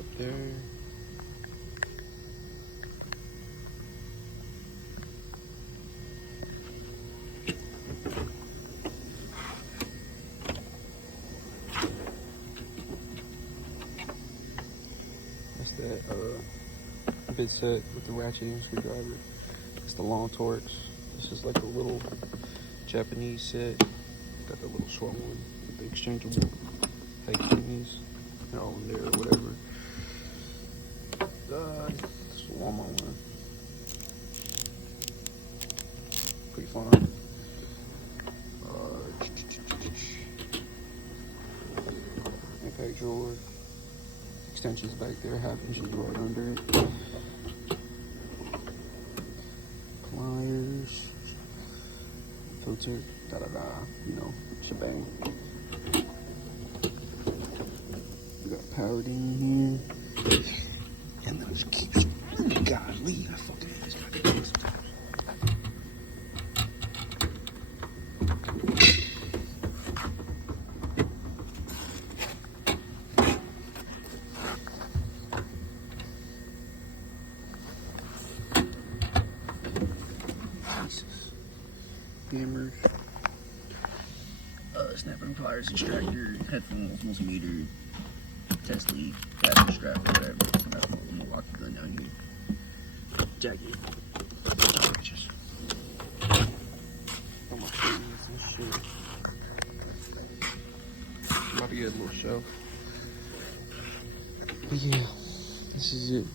Up there. That's that bit set with the ratcheting screwdriver. It's the long torch. This is like a little Japanese set. Got the little short one with the exchangeable fake thingies. They're all in there or whatever. It's a Walmart one. Pretty fun. Impact drawer. Extensions back there, half inches right under it. Pliers. Filter. You know, shebang. We got powered in here. And those keeps. Godly, I fucking hate this goddamn sometimes. Hammers, snapping pliers, extractor, headphones, multimeter, test lead, battery strap, whatever. I'm gonna lock the gun down here. Jacket. Just oh my goodness, this shit. I'm about to get a little shelf. But yeah, this is it.